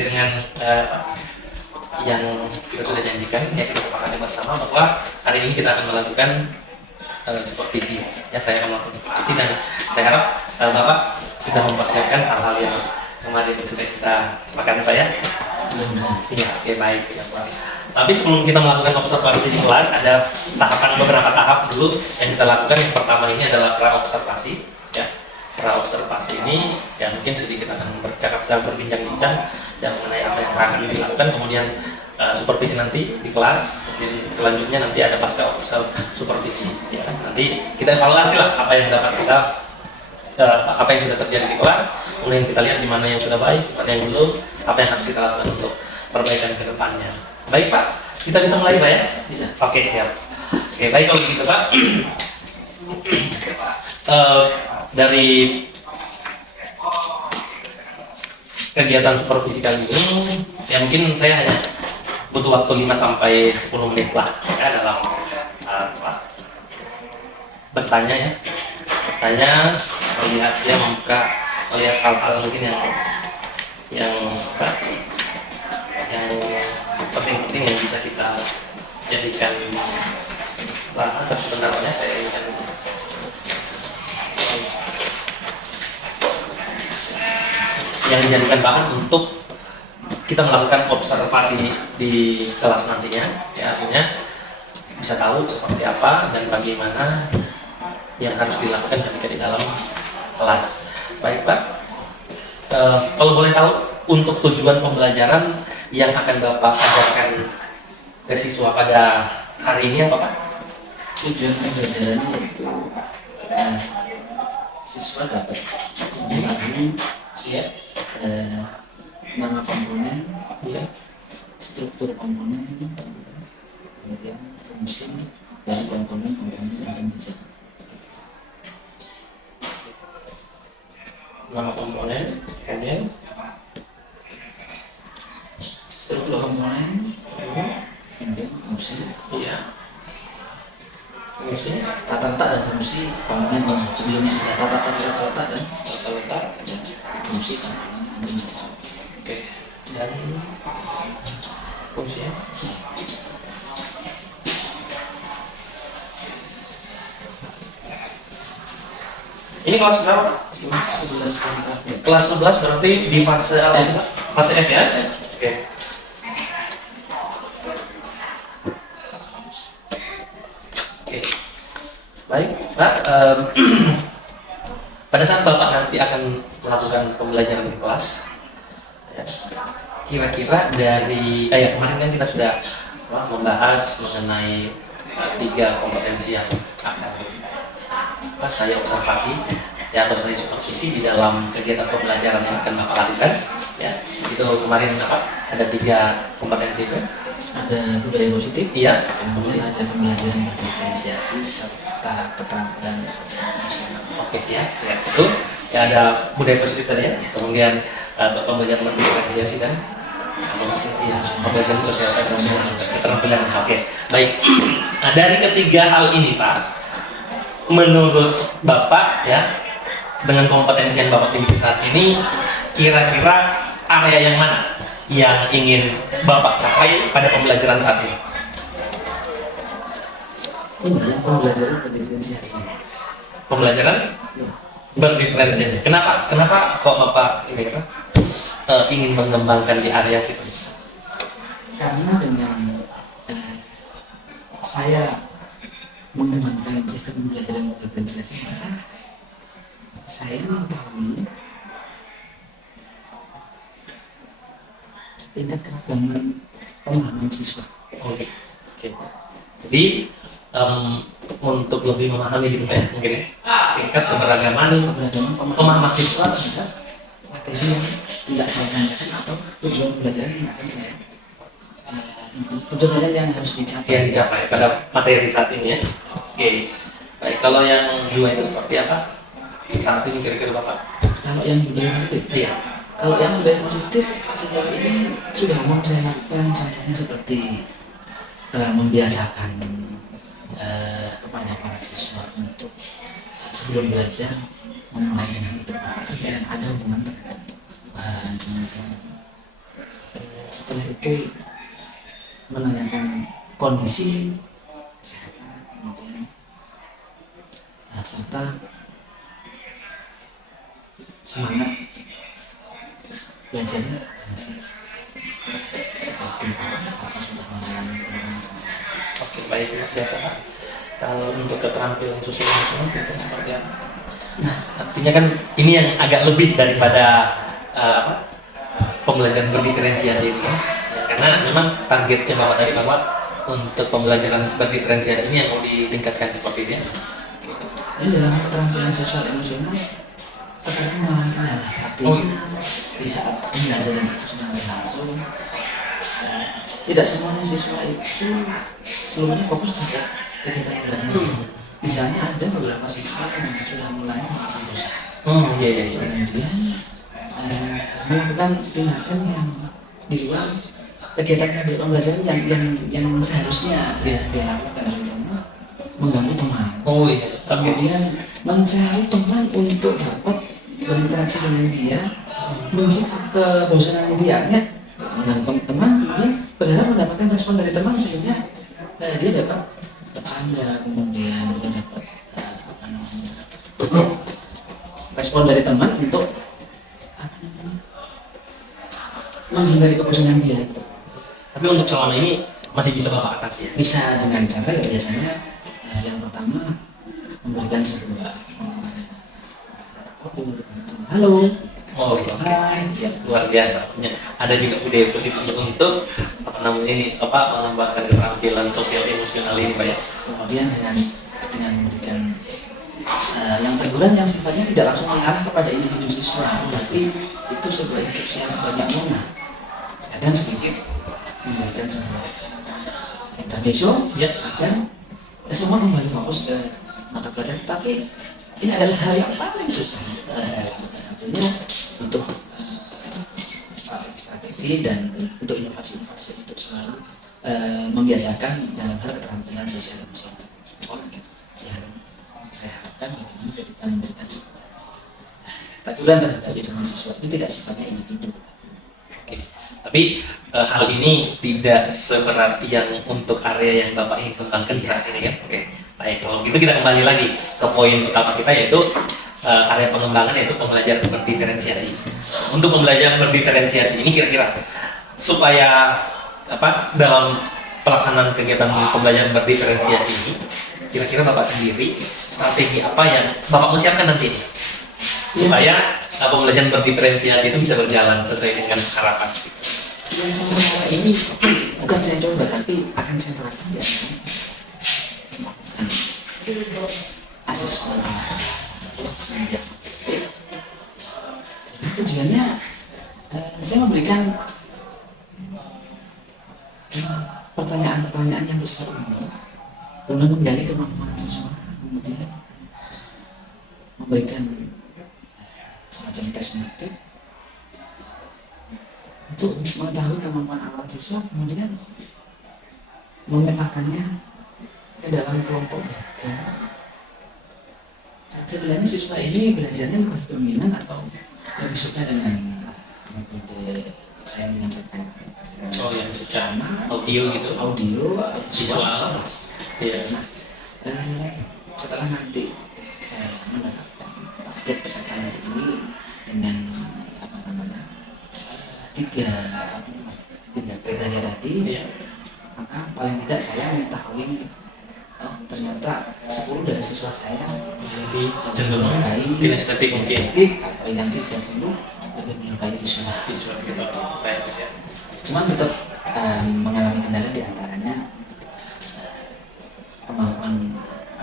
sesuai dengan yang kita sudah janjikan, ya kita sepakati bersama bahwa hari ini kita akan melakukan supervisi. Ya, saya akan melakukan supervisi dan saya harap Bapak sudah mempersiapkan hal-hal yang kemarin sudah kita sepakati, Pak ya. Iya, oke, baik, siap Pak. Tapi sebelum kita melakukan observasi di kelas, ada beberapa tahap dulu yang kita lakukan. Yang pertama ini adalah pra-observasi. Ya, pra-observasi ini ya mungkin sedikit akan bercakap dan berbincang-bincang dan mengenai apa yang akan dilakukan. Kemudian supervisi nanti di kelas. Kemudian selanjutnya nanti ada pasca supervisi. Ya, nanti kita evaluasi lah apa yang dapat kita, apa yang sudah terjadi di kelas. Kemudian kita lihat di mana yang sudah baik, di mana yang belum, apa yang harus kita lakukan untuk perbaikan ke depannya. Baik Pak, kita bisa mulai Pak ya? Bisa. Oke, siap. Oke, baik kalau begitu Pak. Dari kegiatan supervisi kali ini, ya mungkin saya hanya butuh waktu 5 sampai 10 menit lah ya, dalam bertanya ya. Bertanya, melihat dia melihat hal-hal mungkin yang penting-penting yang bisa kita jadikan bahan. Sebenarnya saya ingin yang dijadikan bahan untuk kita melakukan observasi di kelas nantinya, ya artinya bisa tahu seperti apa dan bagaimana yang harus dilakukan ketika di dalam kelas. Baik Pak, kalau boleh tahu untuk tujuan pembelajaran yang akan Bapak ajarkan ke siswa pada hari ini apa Pak? Tujuan pembelajaran yaitu siswa dapat memahami ya, nama komponen, ya, struktur komponen, kemudian fungsi dari komponen yang bisa. Nama komponen, kemudian struktur komponen, kemudian fungsi, iya, fungsi, tata letak dan fungsi komponen yang sebelumnya ada tata letak dan fungsi komponen yang bisa. oke, dan fungsinya. Ini kelas berapa Pak? Kelas 11 Kelas 11 berarti di fase apa? Fase F ya? Oke. Oke. Baik, Pak. Pada saat Bapak nanti akan melakukan pembelajaran di kelas, ya, kira-kira dari kemarin kan kita sudah membahas mengenai 3 kompetensi yang akan saya observasi ya, atau saya supervisi di dalam kegiatan pembelajaran yang akan Bapak lakukan ya. Itu kemarin ada 3 kompetensi itu. Ada budaya positif, iya, kemudian ada pembelajaran berdiferensiasi serta keterampilan sosial nasional. Oke ya, itu ya, ada budaya positif tadi ya, kemudian pembelajaran berdiferensiasi dan pembelajaran sosial keterampilan. Oke, baik. Nah, dari ketiga hal ini Pak, menurut Bapak ya, dengan kompetensi yang Bapak miliki saat ini, kira-kira area yang mana yang ingin Bapak capai pada pembelajaran saat ini? Ini yang pembelajaran berdiferensiasi. Pembelajaran berdiferensiasi. Kenapa kok Bapak ini ingin mengembangkan di area situ? Karena dengan saya mengembangkan sistem pembelajaran berdiferensiasi, maka saya mengetahui tingkat keragaman pemahaman siswa. Oke. Jadi untuk lebih memahami gitu ya, mungkin ya, tingkat keberagaman pemahaman siswa materi yang tidak saya sampaikan atau tujuan pembelajaran yang akan saya tujuan pembelajaran yang harus dicapai pada materi saat ini ya. Oke. Baik, kalau yang 2 itu seperti apa? Saat ini kira-kira Bapak? Kalau yang budaya positif, Iya. Kalau yang budaya positif sejauh ini sudah umum saya lakukan, contohnya seperti membiasakan kepada para siswa untuk sebelum belajar memulai dengan berdoa dan ada hubungan terhadap Setelah itu menanyakan kondisi kesehatan, kemudian serta semangat belajarnya masih seperti apa sudah mengalami pengalaman. Oke, baik, luar biasa Pak. Kalau untuk keterampilan sosial emosional itu seperti apa? Nah, Artinya kan ini yang agak lebih daripada pembelajaran berdiferensiasi itu kan? Karena memang targetnya Bapak tadi bahwa untuk pembelajaran berdiferensiasi ini yang mau ditingkatkan seperti itu ya. ini dalam keterampilan sosial emosional terkadang mengalami kendala, artinya di saat pembelajaran itu sedang berlangsung, tidak semuanya siswa itu seluruhnya fokus terhadap kegiatan belajar. Misalnya ada beberapa siswa yang sudah mulai merasa bosan, Iya. kemudian melakukan tindakan yang di luar kegiatan pembelajaran yang seharusnya dilakukan, contohnya mengganggu teman. Oh iya. Kemudian mencari teman untuk dapat berinteraksi dengan dia, mengisi kebosanan dianya dengan teman, kemudian berharap mendapatkan respon dari teman sehingga dia dapat bercanda, kemudian dia dapat respon dari teman untuk menghindari kebosanan dia. Tapi untuk selama ini masih bisa Bapak atasi ya? Bisa dengan cara ya biasanya yang pertama memberikan sebuah halo. Oh iya. Hai. Siap, luar biasa. Ada juga budaya positif untuk mengembangkan keterampilan sosial emosional ini Pak ya. Kemudian dengan memberikan yang teguran yang sifatnya tidak langsung mengarah kepada individu siswa, tapi itu sebuah instruksi yang sifatnya umum. Dan sedikit memberikan sebuah intermezzo agar semua kembali fokus ke mata pelajaran. Tapi ini adalah hal yang paling susah saya lakukan, tentunya untuk strategi dan untuk inovasi-inovasi untuk selalu membiasakan dalam hal keterampilan sosial emosional yang saya harapkan bagaimana ketika memberikan sebuah teguran terhadap siswa itu tidak sifatnya individu. Oke. Tapi hal ini tidak seberat yang untuk area yang Bapak ingin kembangkan saat ini kan? Oke. Baik, kalau gitu kita kembali lagi ke poin utama kita, yaitu area pengembangan, yaitu pembelajaran berdiferensiasi. Untuk pembelajaran berdiferensiasi ini kira-kira supaya dalam pelaksanaan kegiatan pembelajaran berdiferensiasi ini, kira-kira Bapak sendiri strategi apa yang Bapak mau siapkan nanti supaya pembelajaran berdiferensiasi itu bisa berjalan sesuai dengan harapan? Yang sementara ini bukan saya coba, tapi akan saya terapkan ya. Asesmen diagnostik. Tujuannya saya memberikan pertanyaan-pertanyaan yang bersifat umum guna menggali kemampuan siswa, kemudian memberikan semacam tes matematik untuk mengetahui kemampuan awal siswa, kemudian memetakannya ke dalam kelompok belajar. Sebenarnya siswa ini belajarnya lebih dominan atau lebih suka dengan metode saya menyampaikan yang secara audio gitu? Audio atau visual. Iya. Nah, setelah nanti saya mendapatkan target peserta ini dengan tiga kriteria tadi, maka paling tidak saya mengetahui ternyata 10 dari siswa saya lebih cenderung kinestetik mungkin, atau yang 30 lebih menyukai visual gitu. Baik, siap. Cuman tetap mengalami kendala di antaranya kemampuan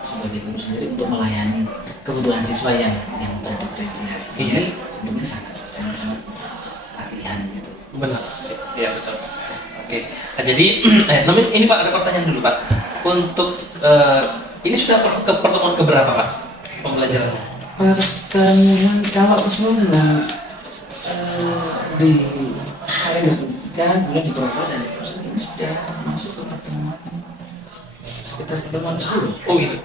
sebagai guru sendiri untuk melayani kebutuhan siswa yang berdiferensiasi. Ini tentunya sangat latihan gitu. Benar, ya betul. Oke, nah, jadi ini Pak, ada pertanyaan dulu Pak. Untuk ini sudah pertemuan keberapa Pak pembelajarannya? Pertemuan kalau sesuai dengan di kalender bulan di Toronto dan di Boston ini sudah masuk ke pertemuan sekitar pertemuan 10. Oh gitu.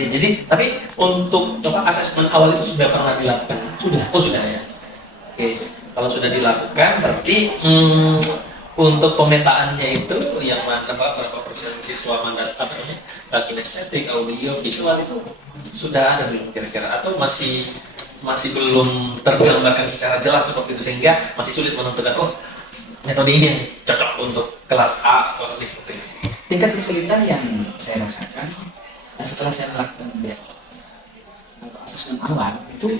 Ya, jadi tapi untuk asesmen awal itu sudah pernah dilakukan? Sudah. Oh sudah ya. Oke, kalau sudah dilakukan berarti Untuk pemetaannya itu yang mana berapa persen siswa mana apa namanya kinestetik, audio, visual itu sudah ada belum kira-kira atau masih belum tergambarkan secara jelas seperti itu sehingga masih sulit menentukan oh metode ini yang cocok untuk kelas A, kelas B seperti itu. Tingkat kesulitan yang saya rasakan setelah saya melakukan asesmen awal itu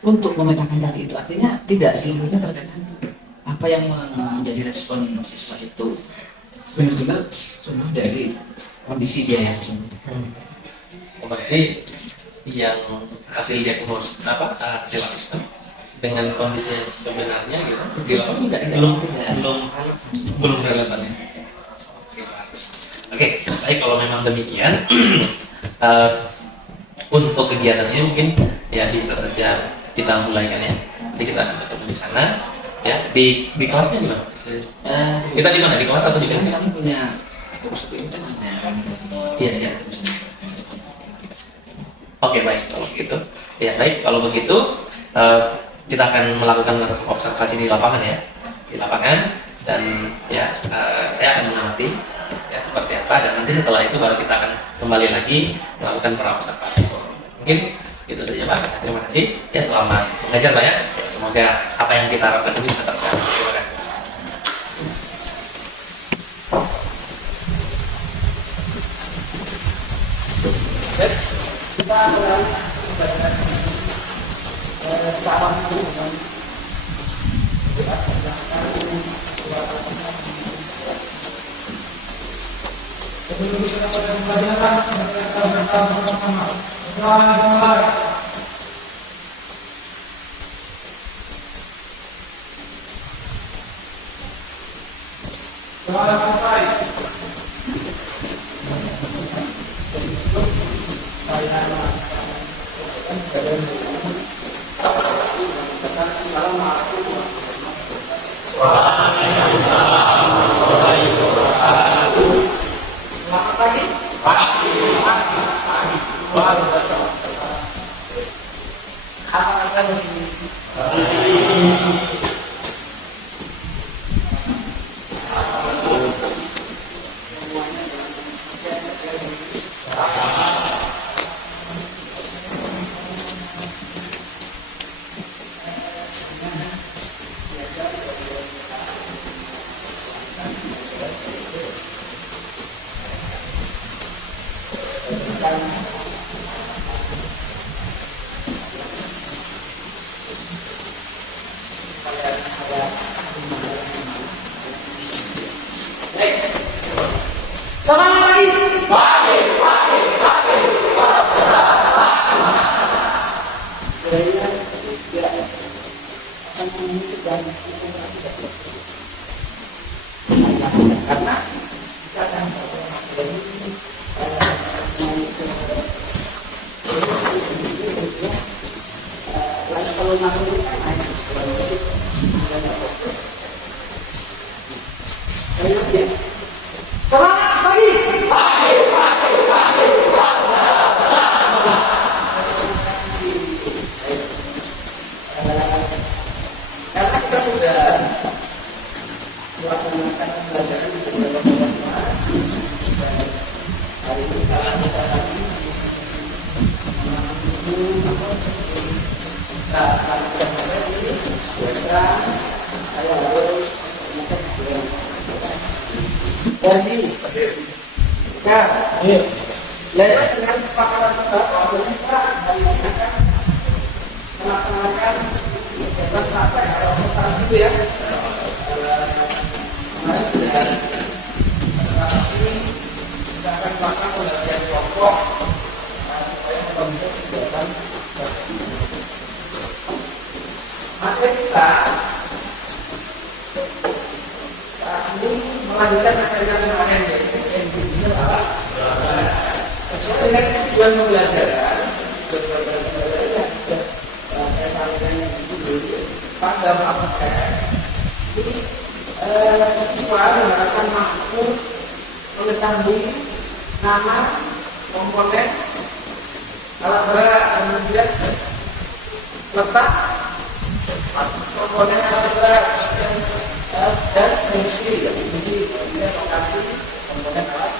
untuk memetakan tadi itu artinya tidak seluruhnya terkait apa yang menjadi respon siswa itu benar-benar sumber dari kondisi dia yang sungguh. Berarti yang hasil diagnosis hasil asesmen dengan kondisi yang sebenarnya gitu belum relevan ya. Oke, baik kalau memang demikian untuk kegiatan ini mungkin ya bisa saja kita mulai kan ya. Nanti kita akan ketemu di sana ya di kelasnya di mana? Kita di mana, di kelas atau di mana? Kami punya workshop ini kan iya siap. Oke baik kalau begitu ya baik kalau begitu kita akan melakukan observasi di lapangan ya dan ya saya akan mengamati ya seperti apa dan nanti setelah itu baru kita akan kembali lagi melakukan praobservasi. Mungkin itu saja Pak. Terima kasih ya selamat mengajar Pak ya. Semoga apa yang kita harapkan ini bisa tercapai. Terima kasih. kita mulai kawan itu dengan sebelum kita pada pelajaran melanjutkan materi yang kemarin yang bisa sesuai dengan tujuan pembelajaran saya sampaikan itu pada masa ini siswa mengharapkan mampu mengetahui nama komponen alat berat kemudian letak komponen alat berat dan fungsi ya, jadi dia lokasi komponen alat.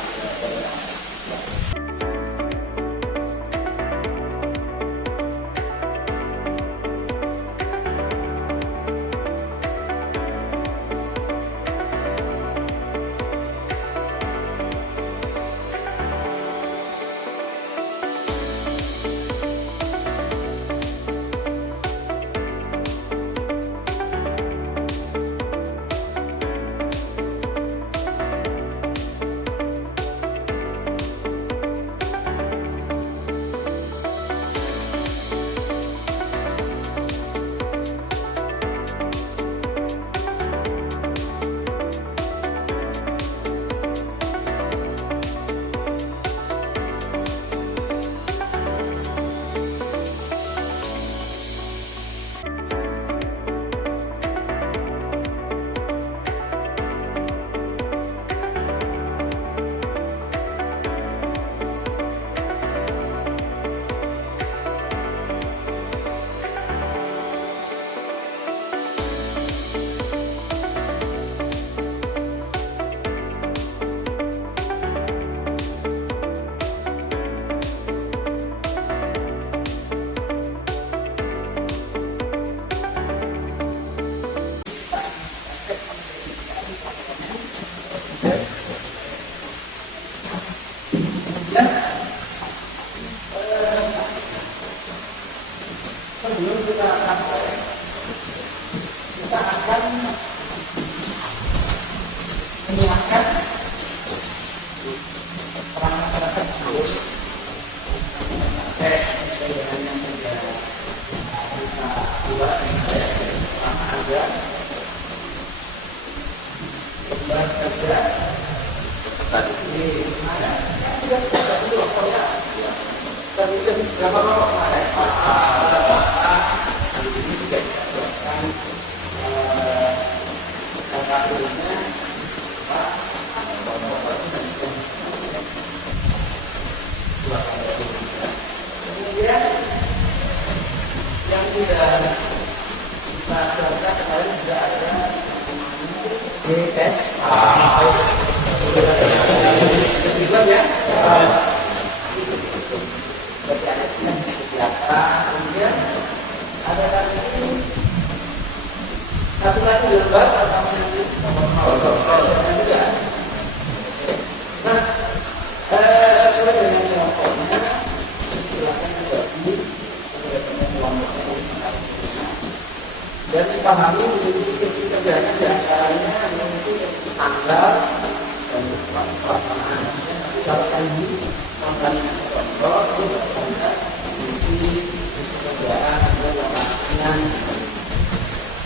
Sebelum kita sampai, kita akan menyiapkan perangkat sebelum dengan yang sudah kita buat sama ada kembali kerja tadi sudah dulu pokoknya tadi berapa lama kemarin ini juga dilakukan kakaknya Pak kemudian yang sudah kita serta kemarin juga ada tes juga ya berarti ada yang kegiatan kemudian ada lagi satu lagi lembar atau nanti juga. Nah, sesuai dengan kelompoknya silakan dibagi berdasarkan kelompoknya dan dipahami diskusi kerjanya diantaranya mengikuti tanggal dan pelaksanaannya. Kalau kali tanggal contoh itu ada fungsi kerjaan dan lokasinya.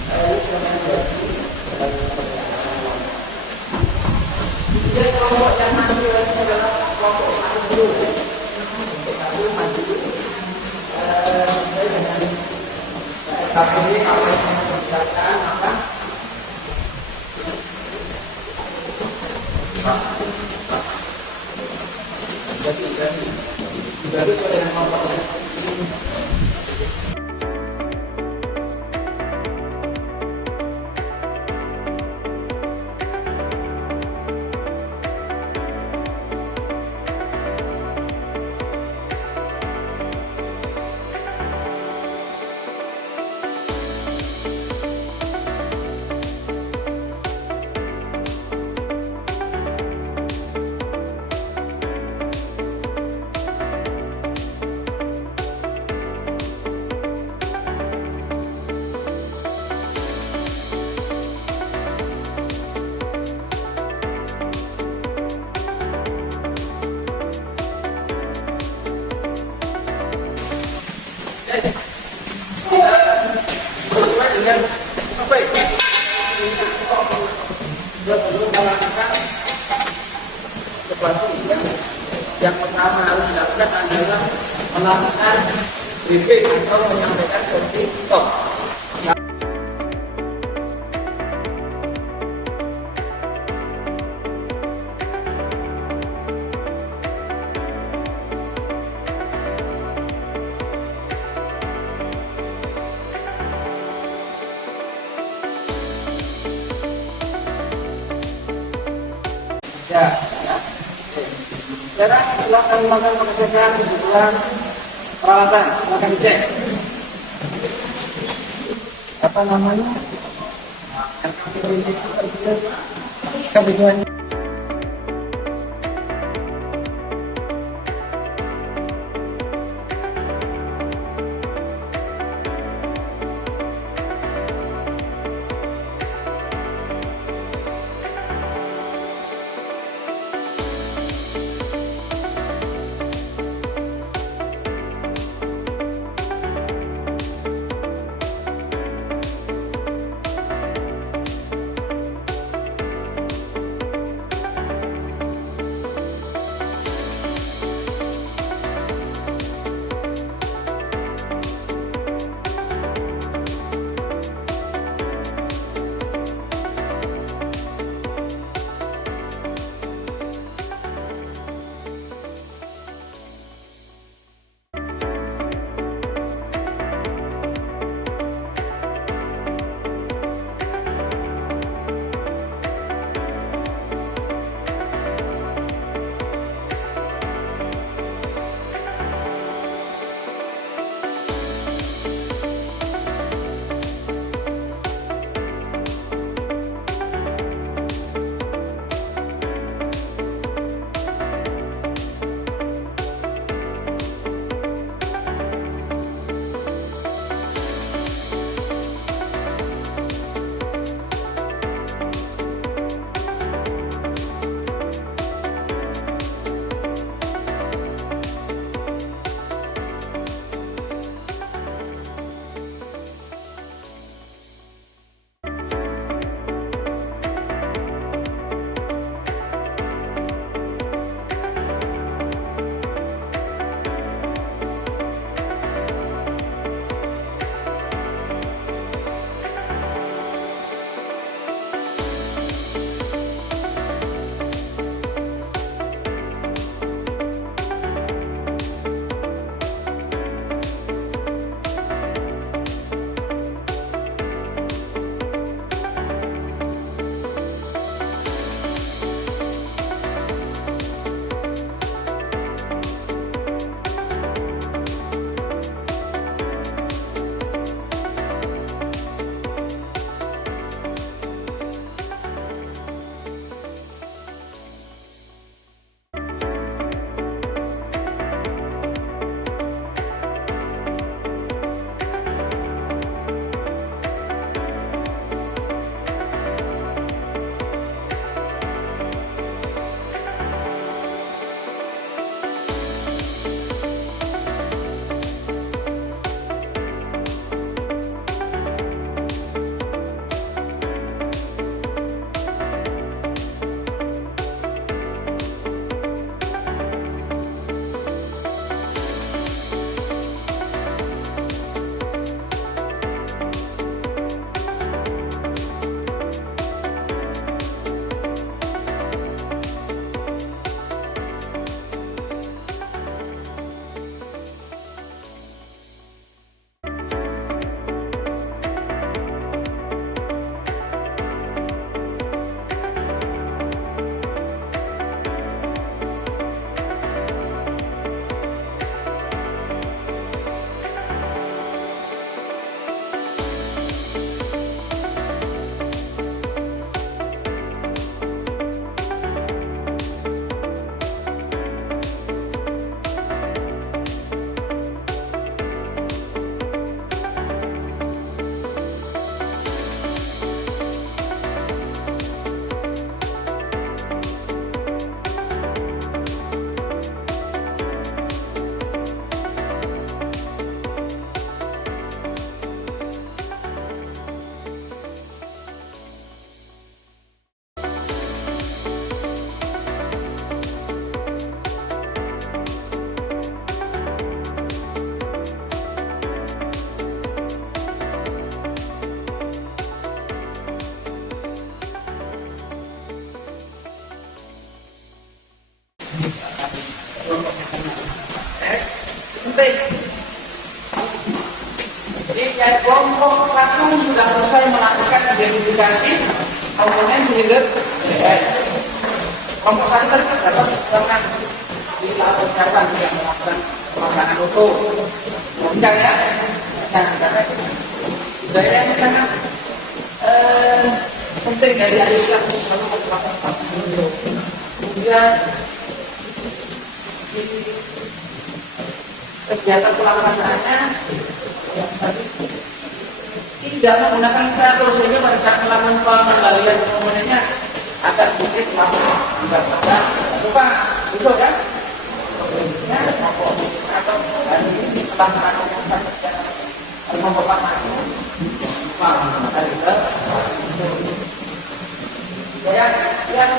Silakan dibagi dan kerjaan. Jadi kelompok yang maju ini adalah kelompok satu dulu. Untuk satu maju sesuai dengan ini apa yang mengerjakan apa jadi sesuai dengan kelompoknya. Sesuai dengan apa itu? Sebelum melakukan seperti yang pertama harus dilakukan adalah melakukan briefing atau menyampaikan seperti stop. Sekarang silakan melakukan pengecekan kebutuhan peralatan, silakan dicek. Apa namanya? Kebutuhan. Penting. Jadi yang kelompok satu sudah selesai melakukan identifikasi komponen silinder. Kelompok satu tadi dapat dengan alat kesehatan yang melakukan pemasangan foto. Bukan ya? Nah, karena budaya yang sangat penting dari Islam selalu melakukan foto. Kemudian di kegiatan pelaksanaannya yang tadi tidak menggunakan kreator sehingga pada saat melakukan pengembalian komponennya agak sedikit lama tidak lupa betul kan? Atau ini setelah melakukan membapak maju yang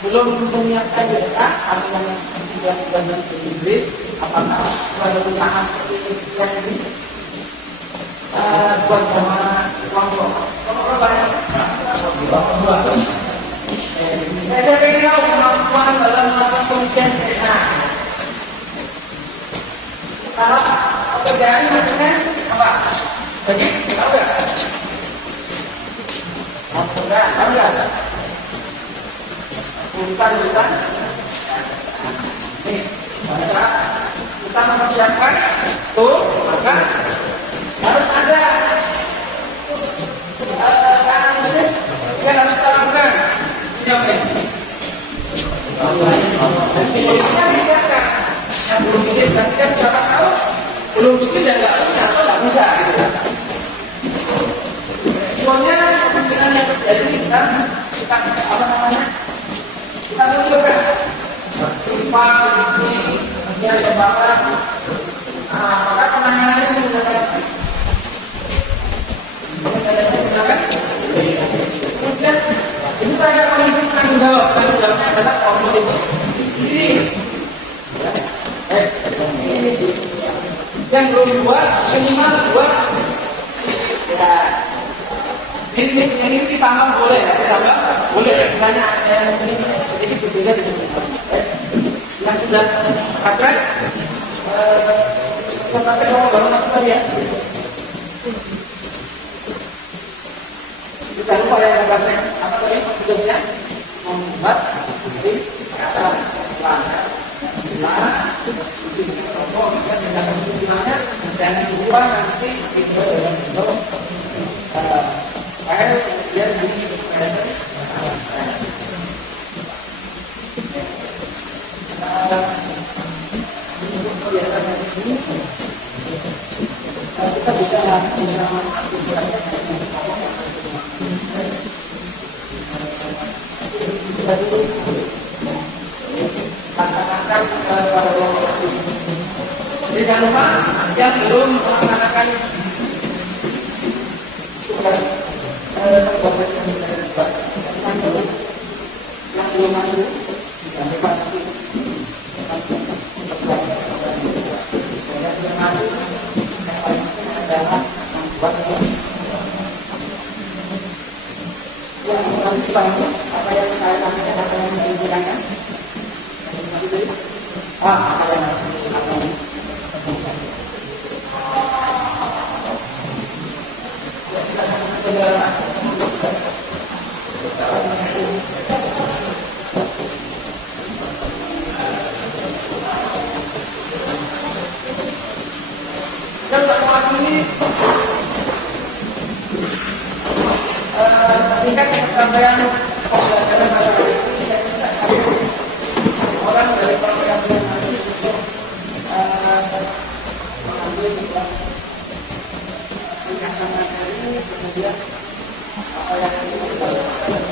belum menyiapkan data atau yang sudah dibangun sendiri apakah ada usaha seperti yang ini buat sama kelompok berapa ya? Saya ingin tahu kemampuan dalam melakukan pengisian data. Kalau pekerjaan maksudnya apa? Banyak? Tahu nggak? Tahu nggak? Bukan. Ini, maka kita mempersiapkan tuh, maka harus ada analisis yang harus kita lakukan. Siap ya? Sebelumnya disiapkan. Yang belum bikin, nanti kan siapa tahu belum bikin dan nggak punya atau nggak bisa gitu. Semuanya kemungkinan yang terjadi kita apa namanya? Kita mencoba timpang ini dia sebabnya maka penanganannya menggunakan kemudian ini pada kondisi tanggung jawabnya adalah komunitas ini yang belum buat minimal buat ya ini ditambah boleh ya ditambah boleh sebenarnya ini sedikit berbeda dengan yang sudah pakai kita pakai nomor apa ya kita lupa yang pakai apa tadi tugasnya membuat dari kata pelanggan jangan lupa nanti kita dalam bentuk file dia di kita bisa laksanakan pada waktu ini. Jadi jangan lupa yang belum melaksanakan tugas yang belum masuk jangan lupa nanti apa yang saya sampaikan apa yang digunakan apa yang yang terwakili tingkat kesampaian pembelajaran masyarakat ini saya tidak tahu orang dari program yang nanti untuk mengambil penjelasan materi kemudian apa yang kita lakukan.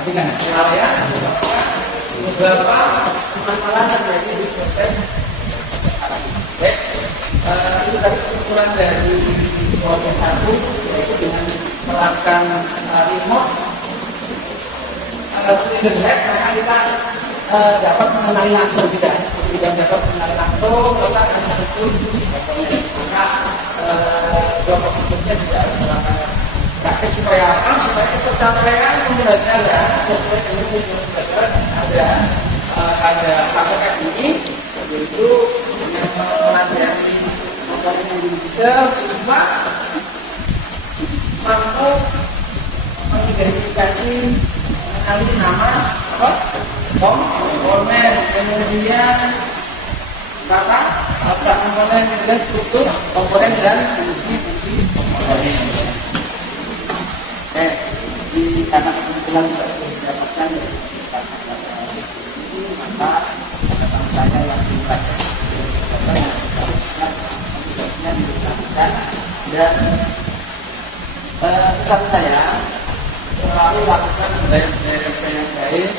Perhatikan, ya, beberapa masalah terjadi di proses. Baik, itu tadi kesimpulan dari model 1 yaitu dengan menerapkan remote atau silinder head, maka kita dapat mengenali langsung tidak seperti tidak dapat mengenal langsung, maka akan tersebut maka dua positifnya tidak melakukan praktek supaya apa? Supaya pencapaian pembelajaran sesuai dengan tujuan pembelajaran ada KPK ini, yaitu dengan mempelajari komponen yang bisa siswa mampu mengidentifikasi mengenali nama apa komponen, kemudian kata komponen, kemudian struktur komponen dan fungsi komponen. Di kata kebetulan juga didapatkan dari kata ini, maka catatan saya yang dibaca dilakukan dan pesan saya selalu lakukan gaya yang baik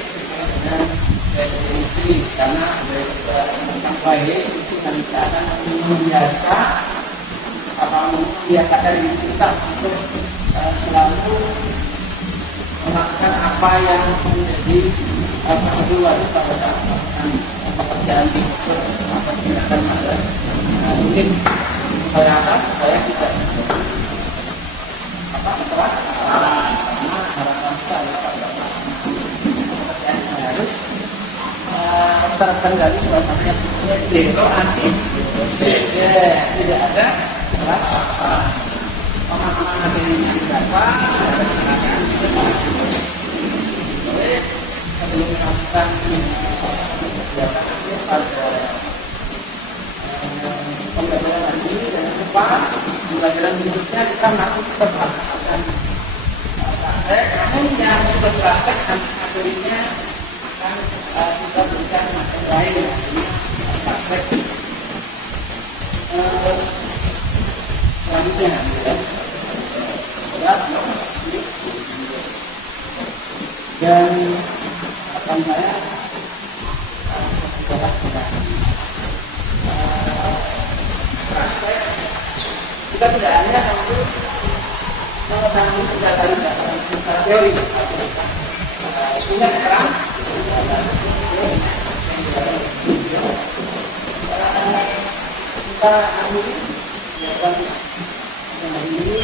dengan definisi, karena yang baik itu nanti akan membiasa membiasakan diri kita untuk selalu melakukan apa yang menjadi kedua pada saat melakukan pekerjaan di atau tindakan ada mungkin supaya tidak karena harapan saya pada pekerjaan yang harus terkendali salah satunya demokrasi, tidak ada pemahaman materinya didapat, ada kecelakaan. Jadi sebelum melakukan kegiatan pada pembelajaran lagi, jangan lupa pembelajaran berikutnya kita masih tetap melakukan praktek. Namun yang sudah praktek materinya akan kita berikan materi lain, praktek selanjutnya. Dan akan saya praktek kita tidak hanya untuk mengetahui secara teori, punya terang kita ambil yang ini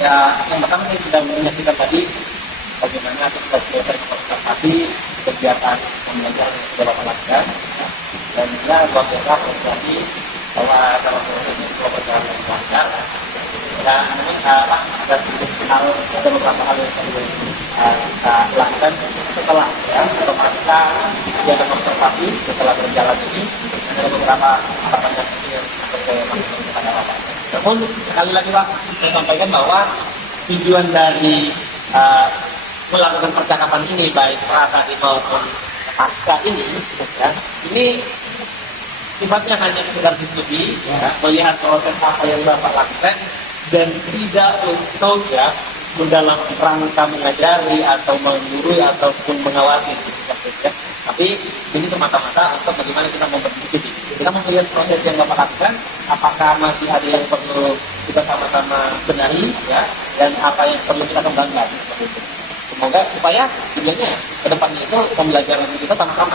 ya, yang pertama saya sudah menyaksikan tadi bagaimana kita selesai konservasi kegiatan pembelajaran yang sudah Bapak lakukan, dan juga luar biasa apresiasi bahwa dalam proses ini sudah berjalan dengan lancar. Dan ini ada beberapa hal yang perlu kita lakukan setelah atau pasca kegiatan konservasi setelah berjalan ini. Ada beberapa pertanyaan kecil kepada Bapak. Namun sekali lagi Pak, saya sampaikan bahwa tujuan dari melakukan percakapan ini baik pra tadi maupun pasca ini, ya, ini sifatnya hanya sekedar diskusi, ya, melihat proses apa yang Bapak lakukan dan tidak untuk dalam rangka mengajari atau menggurui ataupun mengawasi, ya. Tapi ini semata-mata untuk bagaimana kita mau berdiskusi. Kita mau melihat proses yang Bapak lakukan, apakah masih ada yang perlu kita sama-sama benahi, ya, dan apa yang perlu kita kembangkan. Semoga supaya tujuannya ke depannya itu pembelajaran kita sama-sama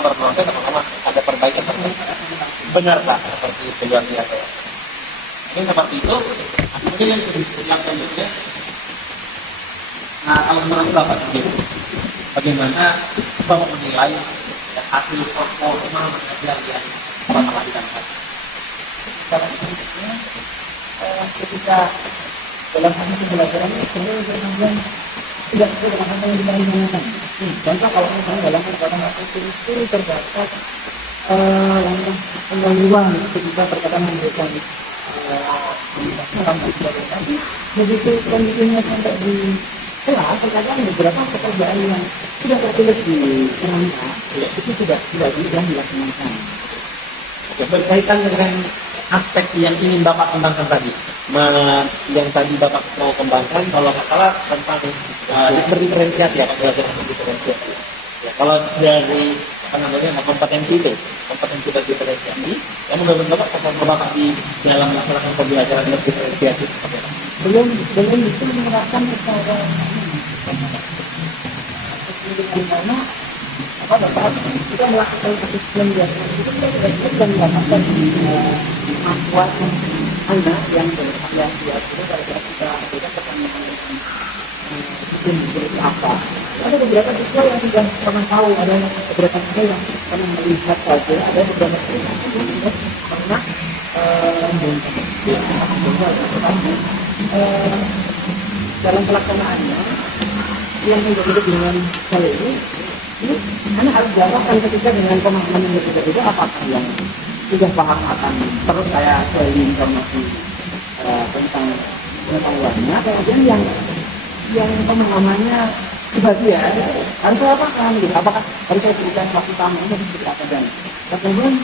berproses, sama-sama ada perbaikan. Benar Pak, seperti itu luar biasa. Mungkin seperti itu. Mungkin yang selanjutnya, kalau menurut Bapak sendiri, bagaimana Bapak menilai hasil performa mengajar yang Bapak lakukan? Pada prinsipnya ketika dalam proses pembelajaran ini sebenarnya berkembang tidak sesuai dengan apa yang kita rencanakan. Contoh kalau misalnya dalam perkataan marketing itu terdapat langkah pendahuluan ketika perkataan memberikan salam dan sebagainya tadi, begitu kondisinya sampai di kelas terkadang beberapa pekerjaan yang sudah tertulis di kerangka itu tidak dilaksanakan. Oke, berkaitan dengan aspek yang ingin Bapak kembangkan tadi, yang tadi Bapak mau kembangkan, kalau nggak salah tentang berdiferensiasi ya, Pak, belajar berdiferensiasi. Ya, kalau dari apa namanya kompetensi berdiferensiasi, yang menurut Bapak di dalam melaksanakan pembelajaran berdiferensiasi seperti apa? belum bisa menerapkan secara karena apa Bapak kita melakukan asesmen biasa itu kita sudah dan mendapatkan kemampuan anak yang berhak dia itu pada saat kita berikan pertanyaan izin seperti apa. Ada beberapa siswa yang sudah pernah tahu, ada beberapa siswa yang pernah melihat saja, ada beberapa siswa yang sudah pernah dalam pelaksanaannya yang berbeda dengan saya ini anak harus jawabkan ketika dengan pemahaman yang berbeda-beda apakah yang sudah paham akan terus saya beri informasi tentang pengetahuannya, kemudian yang pemahamannya sebagian harus saya paham gitu, apakah harus saya berikan waktu tambahan seperti apa, dan kemudian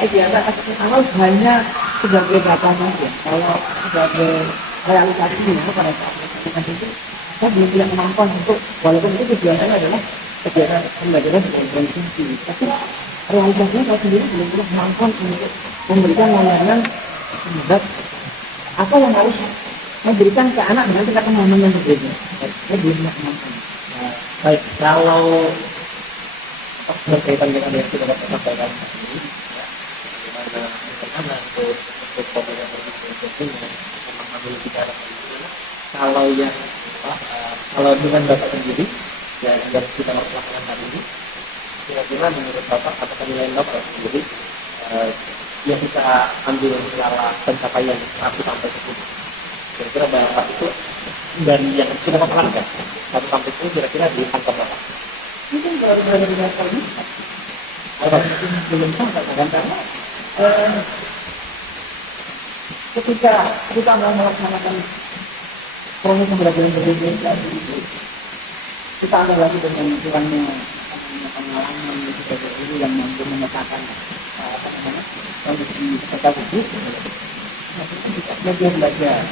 kegiatan asesmen awal hanya sebagai data saja. Kalau sebagai realisasinya pada saat itu saya belum punya kemampuan untuk, walaupun itu tujuannya adalah kegiatan pembelajaran berkonsentrasi, tapi realisasinya saya sendiri belum punya kemampuan untuk memberikan layanan terhadap apa yang harus saya berikan ke anak dengan tingkat pemahaman yang berbeda. Saya belum punya kemampuan. Baik, kalau berkaitan dengan yang sudah Bapak sampaikan tadi, bagaimana untuk pembelajaran berkonsentrasi memahami bicara kalau yang kalau dengan Bapak sendiri yang kita lakukan tadi ini, kira-kira menurut Bapak apakah nilai Bapak sendiri yang kita ambil skala pencapaian 1 sampai 10, kira-kira Bapak itu dari yang sudah Bapak lakukan 1 sampai 10 kira-kira di angka berapa? Mungkin baru berapa kali belum sampai karena ketika kita mau melaksanakan proses pembelajaran berkonsentrasi itu kita ambil lagi dengan kurangnya pengalaman sebagai guru yang mampu memetakan kondisi peserta didik, belajar.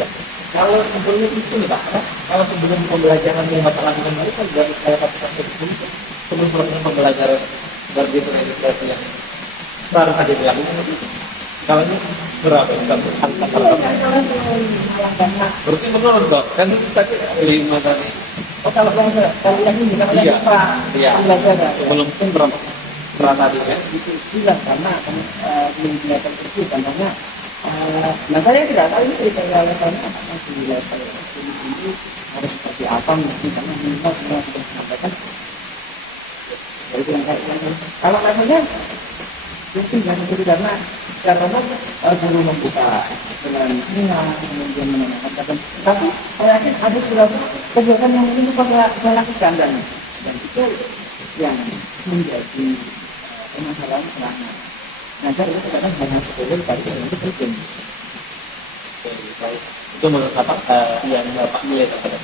Ya. Kalau sebelum itu nih Pak, kalau sebelum pembelajaran yang Bapak lakukan itu kan dari saya sampai 10 sebelum proses pembelajaran berdiferensiasi yang baru saja dilakukan itu skalanya berapa yang berarti menurun Pak, kan itu tadi 5 tadi. Oh kalau yang ini namanya pembelajaran sebelum itu berapa tadi kan? Itu jelas karena belum kelihatan kecil karena nah saya tidak tahu ini kriteria levelnya apakah di level ini harus seperti apa mungkin karena minimal semua sudah disampaikan. Jadi yang kalau levelnya mungkin jangan begitu karena karena guru membuka dengan kemudian menanyakan, tapi saya yakin ada beberapa kegiatan yang mungkin saya lakukan dan itu yang menjadi permasalahan selama ngajar itu kadang hanya sepuluh kali yang itu penting. Itu menurut Bapak yang Bapak nilai terhadap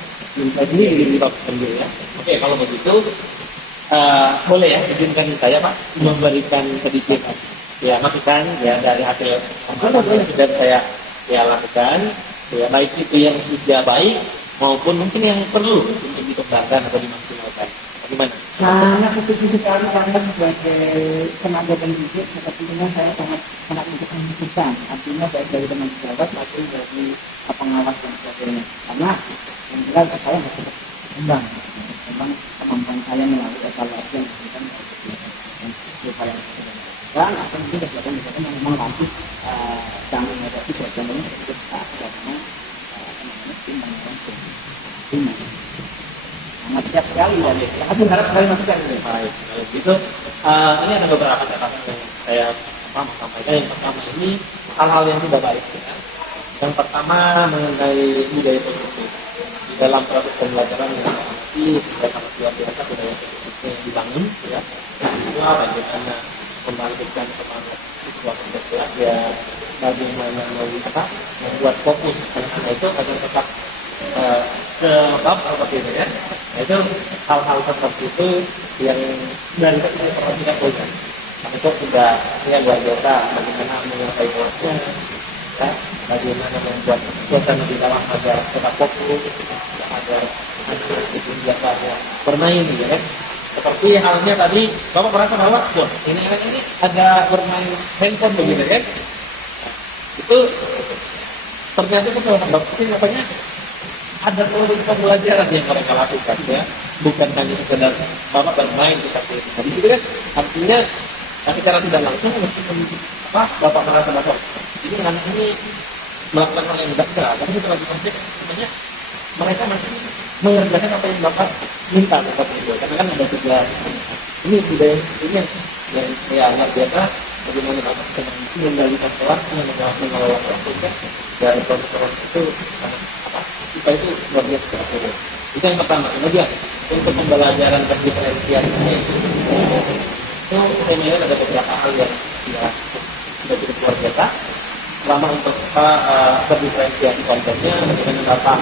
diri Bapak sendiri ya. Oke, kalau begitu boleh ya izinkan saya Pak memberikan sedikit ya masukan ya dari hasil yang sudah saya lakukan ya, baik itu yang sudah baik maupun mungkin yang perlu untuk dikembangkan atau dimaksimalkan. Bagaimana? Sangat setuju sekali karena sebagai tenaga pendidik sepertinya saya sangat untuk mengikutan, artinya baik dari teman pejabat maupun dari pengawas dan sebagainya. Karena yang jelas saya harus tetap berkembang, memang kemampuan saya melalui evaluasi yang diberikan dan supaya dan akan mungkin kegiatan yang memang nanti jangan menghadapi contohnya seperti saat karena tim ini sangat siap sekali dan aku berharap sekali masukan ini. Baik, gitu. Ini ada beberapa catatan yang saya sampaikan. Yang pertama ini hal-hal yang tidak baik ya. Yang pertama mengenai budaya positif. Di dalam proses pembelajaran yang nanti sudah sangat luar biasa budaya positifnya yang dibangun ya. Siswa bagaimana membangkitkan semangat siswa untuk belajar, bagaimana membuat fokus anak-anak itu agar tetap ke bab seperti itu ya. Nah, itu hal-hal seperti itu yang dari kecil perlu kita berikan. Itu sudah ya luar biasa bagaimana menguasai worknya, ya, bagaimana membuat suasana di dalam agar tetap fokus, ya, agar anak itu biasanya bermain gitu ya. Seperti halnya tadi Bapak merasa bahwa ini anak ini ada bermain handphone begitu ya. Itu ternyata setelah Bapak ini apanya ada proses pembelajaran yang mereka lakukan ya, bukan hanya sekedar Bapak bermain seperti itu. Nah, di situ kan artinya secara tidak langsung meskipun Bapak merasa bahwa ini anak ini melakukan hal yang enggak, tapi setelah dipercaya sebenarnya mereka masih mengerjakan apa yang Bapak minta seperti itu. Karena kan ada juga ini budaya ini yang ya luar biasa bagaimana Bapak bisa mengendalikan waktu, mengelola waktu kan dari proses itu kita itu luar biasa seperti itu. Itu yang pertama. Kemudian untuk pembelajaran berdiferensiasi itu saya melihat ada beberapa hal yang sudah cukup luar biasa. Selama untuk berdiferensiasi kontennya, bagaimana Bapak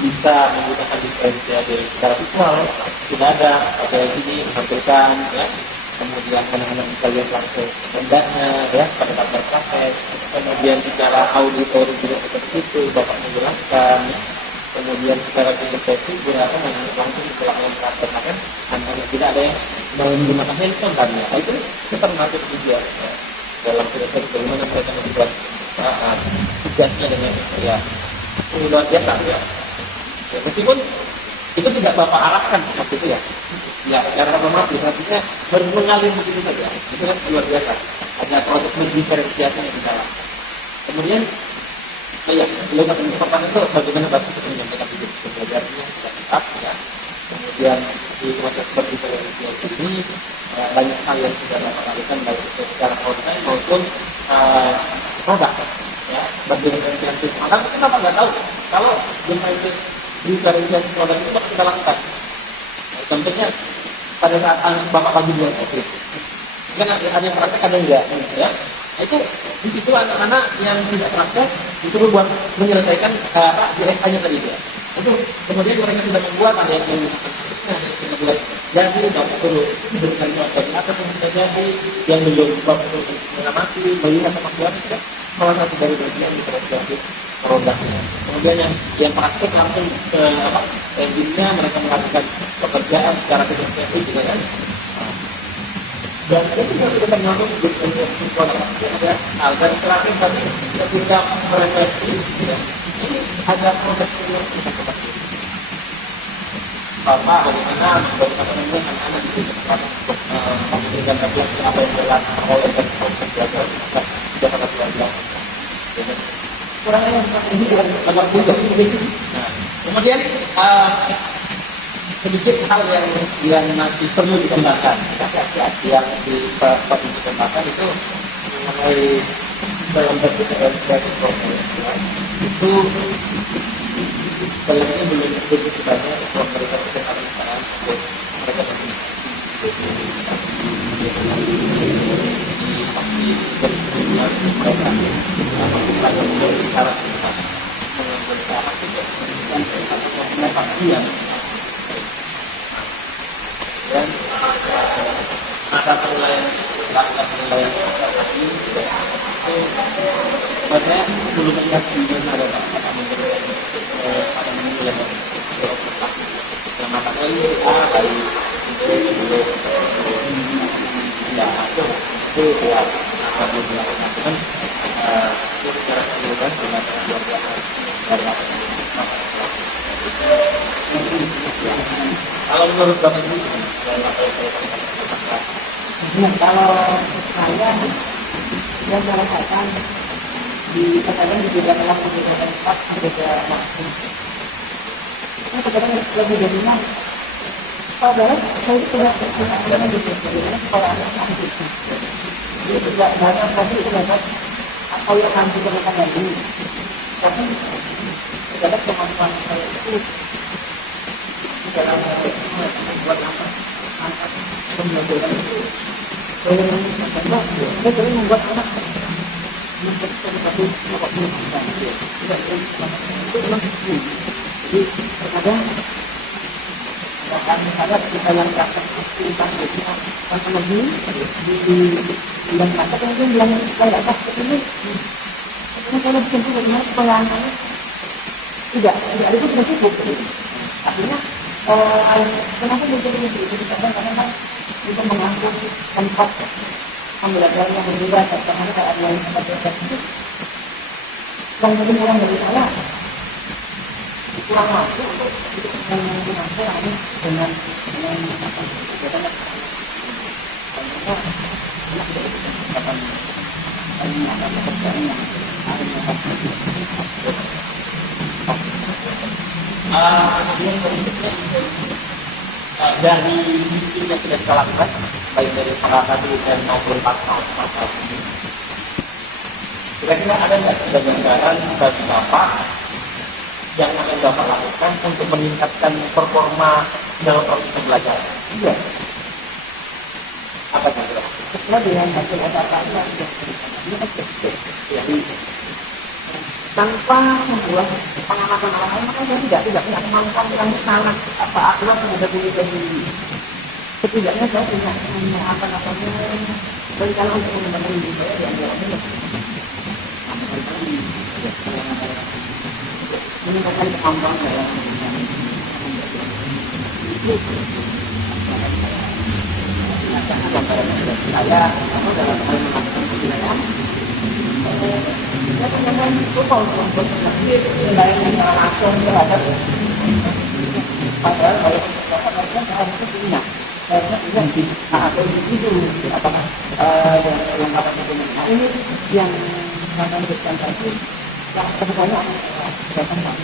bisa menggunakan diferensiasi secara visual, sudah ada di sini menampilkan, ya. Kemudian anak-anak bisa lihat langsung bendanya, ya, pada saat berpraktek. Kemudian secara auditori juga seperti itu, Bapak menjelaskan. Kemudian secara kinestetik juga langsung setelah mempraktekkan anak-anak tidak ada yang menggunakan handphone tadi. Itu termasuk juga dalam proses bagaimana mereka membuat tugasnya dengan ya luar biasa ya. Meskipun itu tidak Bapak arahkan seperti itu ya. Ya, karena otomatis artinya mengalir begitu saja. Itu kan luar biasa. Ada proses mendiferensiasi yang di dalam. Kemudian ya, yang pertama itu bagaimana Bapak bisa menyampaikan hidup pembelajarannya sudah tetap ya. Kemudian di proses berdiferensiasi ini banyak hal yang sudah Bapak lakukan baik itu secara online maupun produk ya, berdiferensiasi. Maka kenapa nggak tahu kalau diferensiasi produk itu Bapak kita lakukan. Nah, contohnya pada saat Bapak pagi buat itu kan ada yang praktek ada yang enggak ya. Nah, itu di situ anak-anak yang tidak praktek disuruh buat menyelesaikan DSA-nya tadi ya. Itu kemudian mereka sudah membuat ada yang membuat jadi Bapak perlu diberikan contoh apa yang sudah jadi yang belum Bapak perlu mengamati melihat apa itu salah satu dari bagian diferensiasi produknya. Kemudian yang praktek langsung ke engine-nya mereka melakukan pekerjaan secara kreatif juga kan. Dan itu juga sudah termasuk diferensiasi produk. Dan terakhir tadi ketika merefleksi, ya, ini ada proses yang kita ketahui. Bapak bagaimana anak-anak di sini untuk memberikan refleksi apa yang dilakukan oleh pelajar sudah sangat luar biasa. Kurang yang ini agak mudah. Nah, kemudian sedikit hal yang masih perlu dikembangkan, yang dikembangkan itu mengenai dalam bentuk kreatif proses itu sebenarnya belum begitu banyak untuk mereka kesempatan sekarang untuk mereka sendiri. Dan masa penilaian lakukan penilaian ini itu saya belum melihat di mana ada kata memberikan pada menilai yang mata ini dari ya itu ya akan dilakukan itu secara keseluruhan dengan luar biasa dari apa kalau menurut Bapak ini kalau saya yang merasakan di kadang juga telah menggunakan empat berbeda waktu. Saya kadang lebih dominan. Padahal saya tidak dengan bagaimana kalau anak itu. Dia tidak banyak pasti itu dapat apa yang akan digunakan lagi. Tapi terhadap kemampuan saya itu di dalam membuat apa angkat pembelajaran itu saya sering membuat anak menjadi satu kelompok pilihan tidak itu memang jadi terkadang misalnya kita yang praktek tentang lagi di bulan praktek mungkin bilang kayak praktek ini saya lebih tentu bagaimana supaya anak tidak itu sudah cukup artinya kenapa menjadi itu kadang-kadang kan untuk mengatur tempat pembelajaran yang berbeda karena ada yang tempat belajar itu yang mungkin orang dari saya kurang waktu untuk mengatur ini dengan apa kegiatan karena anak tidak bisa mendapatkan pekerjaan yang kemudian berikutnya dari diskusi yang sudah kita lakukan baik dari para kandidat maupun pasal ini, kira-kira ada nggak gambaran bagi Bapak yang akan Bapak lakukan untuk meningkatkan performa dalam proses pembelajaran? iya Apa kira-kira? sesuai dengan hasil apa-apa jadi tanpa sebuah pengamatan orang maka saya tidak punya kemampuan yang sangat akurat terhadap diri sendiri. Setidaknya saya punya apa namanya rencana untuk mengembangkan diri saya di antaranya meningkatkan kemampuan dalam itu saya dalam hal melakukan pembelajaran saya teman-teman itu kalau membuat seleksi nilai secara langsung terhadap padahal kalau kita harusnya punya atau individu apakah yang kata nah ini yang saya berikan tadi yang sebenarnya saya tentang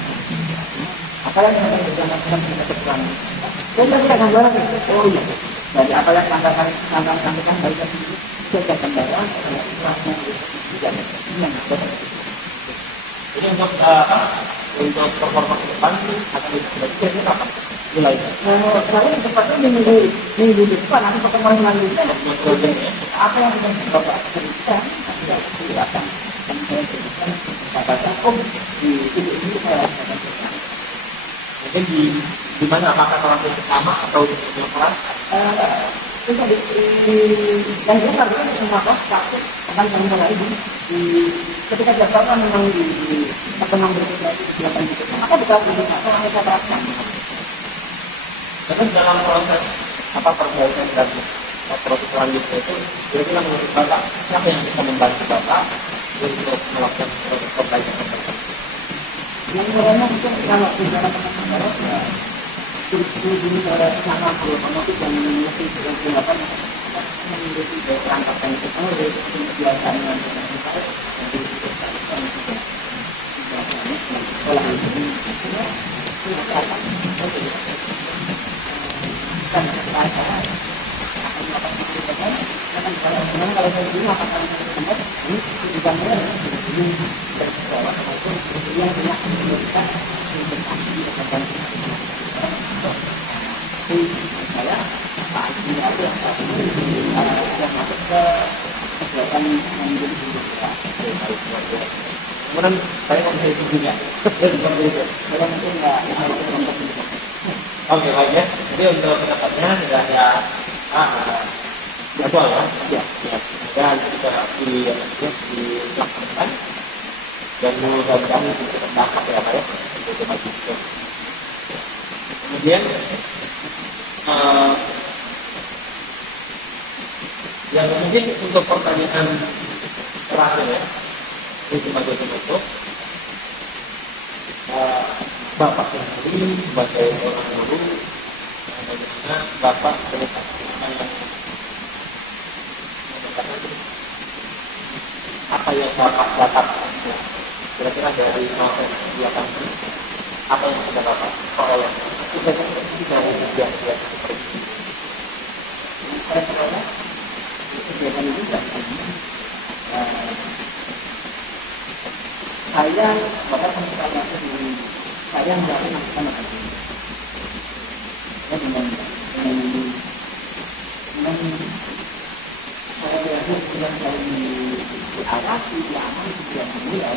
apa yang saya berikan kita kebetulan saya tidak gambaran oh iya dari apa yang sampaikan dari tadi saya gambaran Jadi untuk performa ke depan akan diberikan apa nilainya? Saya secepatnya minggu depan nanti pertemuan selanjutnya apa yang sudah Bapak berikan silakan dan saya berikan kata di titik ini saya akan berikan. Mungkin di mana apakah kelas yang pertama atau di sebelah kelas? Itu yang jelas harusnya semua kelas praktik akan saling mulai di ketika jadwalnya memang di pertemuan berikutnya dilakukan gitu. Maka kita berikan atau kita praktek. Terus dalam proses perbaikan dan proses selanjutnya itu kira-kira menurut Bapak siapa yang bisa membantu Bapak untuk melakukan proses perbaikan tersebut? Yang mulanya mungkin kalau di dalam teman-teman studi pada secara otomatis dan memiliki kegagalan memiliki perangkat yang teknologi kebiasaan yang berbagai dan disebutkan sekolah ini dan secara kalau saya dulu apakah ini digambar ini bersekolah maupun yang punya pendidikan investasi di akan saya Pak Adi ada yang masuk ke kegiatan yang menjadi pendidikan Kemudian saya mau bisa ikut juga seperti itu. saya mungkin nggak harus kelompok pendidikan. Oke, baik ya. Jadi untuk kedepannya sudah ada jadwal ya. Dan kita dilaksanakan dan mudah-mudahan bisa terdampak ya Pak ya. Kemudian yang mungkin untuk pertanyaan terakhir ya, itu sebagai penutup, Bapak sendiri sebagai orang guru, bagaimana Bapak apa yang Bapak dapat kira-kira dari proses kegiatan ini, apa yang sudah Bapak peroleh dari kegiatan seperti ini? Saya peroleh kegiatan ini saya bapak sempat di saya nggak melakukan lagi ya dengan saya belajar dengan saya diawasi diaman tidak dimulai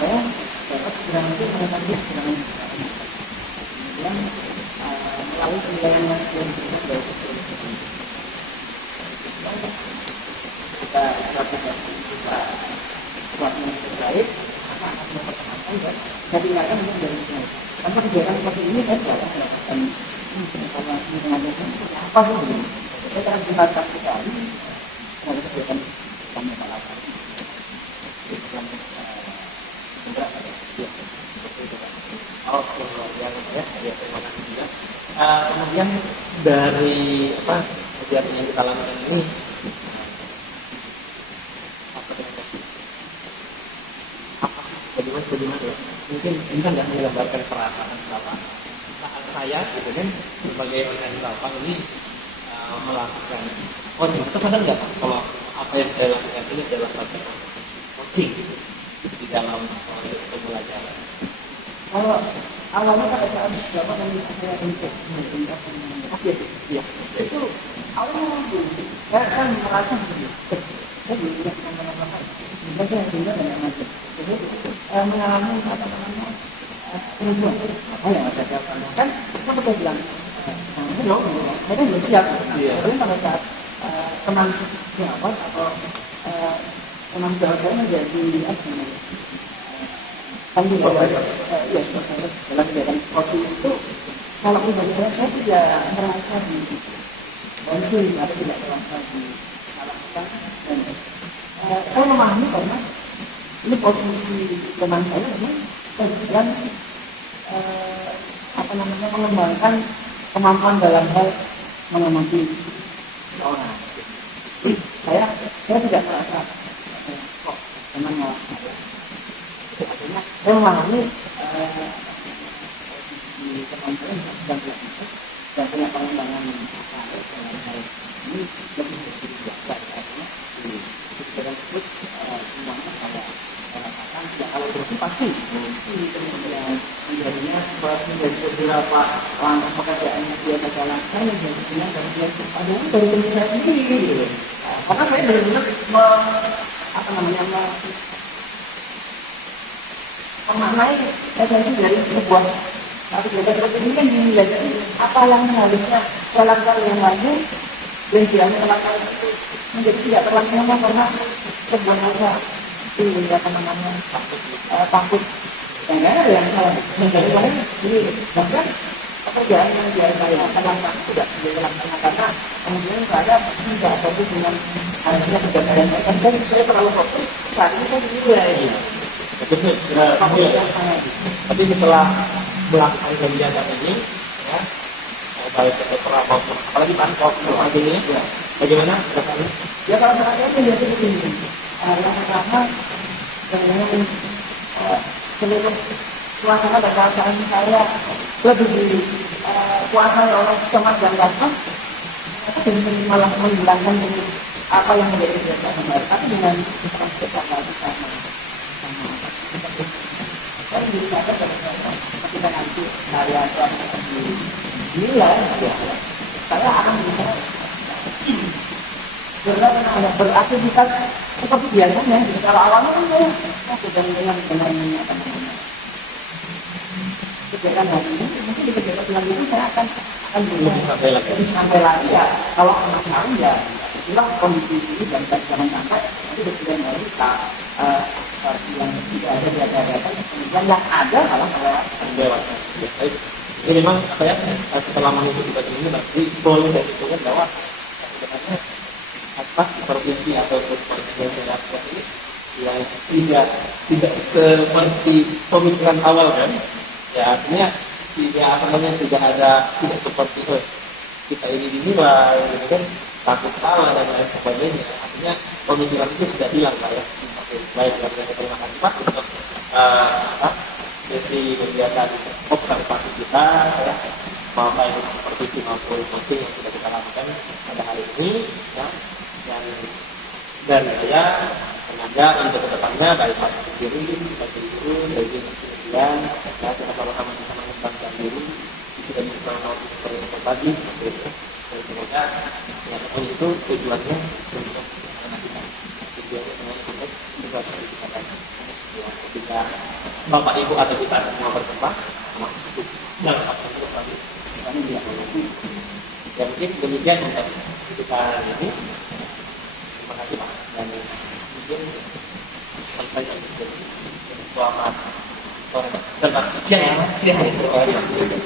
saya dapat segera itu mengatakan kemudian melalui penilaian yang sudah diberikan dari kita lakukan kita suatu yang terbaik maka akan mempertahankan dan saya tinggalkan untuk dari sini tanpa kejadian seperti ini saya tidak akan melakukan informasi dengan seperti apa sih begini saya sangat berharap sekali terhadap kegiatan kami lakukan Oke, luar biasa ya. Ya, terima kasih juga. Kemudian dari kegiatan yang kita lakukan ini, apa sih? Bagaimana ya? Mungkin bisa nggak menggambarkan perasaan Bapak saat saya, gitu kan, sebagai orang Bapak ini melakukan coaching. Atau sadar nggak Pak, kalau apa yang saya lakukan ini adalah satu proses coaching di dalam proses pembelajaran. kalau awalnya pada saat bapak dan saya untuk ya itu awalnya saya merasa begini saya belum punya pengalaman juga saya juga dengan maju jadi mengalami apa namanya perubahan apa yang saya siapkan kan seperti saya bilang belum saya kan belum siap tapi pada saat teman sejawat atau teman sejawat saya menjadi ya dalam kegiatan coaching itu kalau pribadi saya tidak merasa dibantu atau tidak merasa disalahkan dan saya memahami karena ini posisi teman saya memang saya bilang mengembangkan kemampuan dalam hal mengamati seseorang. Saya tidak merasa kok teman akhirnya saya memahami posisi teman-teman dan punya pengembangan dalam hal ini lebih biasa artinya di kegiatan tersebut semuanya saya rasakan tidak kalau berarti pasti kemudian menjadinya menjadi beberapa langkah pekerjaan yang dia jalankan menjadinya dari dia padahal dari diri saya sendiri gitu. Karena saya benar-benar memaknai esensi dari sebuah kegiatan seperti ini kan dinilai apa yang harusnya saya lakukan yang lalu dan kiranya melakukan itu menjadi tidak terlaksana karena sebuah masa ini takut yang ada yang salah menjadi lain jadi bahkan pekerjaan yang biasa saya akan lakukan tidak terlaksana karena kemudian saya tidak fokus dengan harusnya kegiatan saya terlalu fokus saat ini saya dinilai. Betul, tapi setelah melakukan kegiatan ini, ya, baik dokter maupun apalagi pas COVID ini, ya, bagaimana rasanya? Ya kalau saya menjadi begini, yang pertama dengan seluruh suasana dan perasaan saya lebih dikuasai oleh cemas dan takut, jadi malah menghilangkan apa yang menjadi kebiasaan baru, tapi dengan kita saya bisa ketika nanti saya dinilai saya akan bisa beraktivitas seperti biasanya gitu. Kalau awalnya kan saya sedang dengan kegiatan hari ini mungkin di kegiatan selanjutnya saya akan sampai lagi ya kalau anak mau ya itulah kondisi ini dan jangan sampai nanti kegiatan hari kita yang tidak ada di atas kemudian yang ada malah lewat. Ini memang setelah mengikuti bagian ini berarti boleh dihitung bahwa sebenarnya supervisi atau supervisi yang saya ini yang tidak seperti pemikiran awal kan, ya artinya tidak seperti kita ini dinilai, gitu kan, takut salah dan lain sebagainya. Artinya pemikiran itu sudah hilang lah ya. Baik, terima kasih Pak untuk sesi kegiatan observasi kita ya, baik supervisi maupun coaching yang sudah kita lakukan pada hari ini ya, dan dan saya tenaga untuk kedepannya baik Pak Kiri, Pak Ibu, dari kemudian ya kita sama-sama bisa mengembangkan diri sudah bisa terus berbagi gitu. Dan semoga ya semua itu tujuannya untuk anak kita, tujuannya semua untuk juga kita lagi ya, ketika Bapak Ibu atau kita semua berkembang masuk dalam apa yang kami bilang nanti ya mungkin demikian untuk kita hari ini. Terima kasih Pak dan mungkin selesai sampai sini. Selamat sore, selamat siang ya, siang.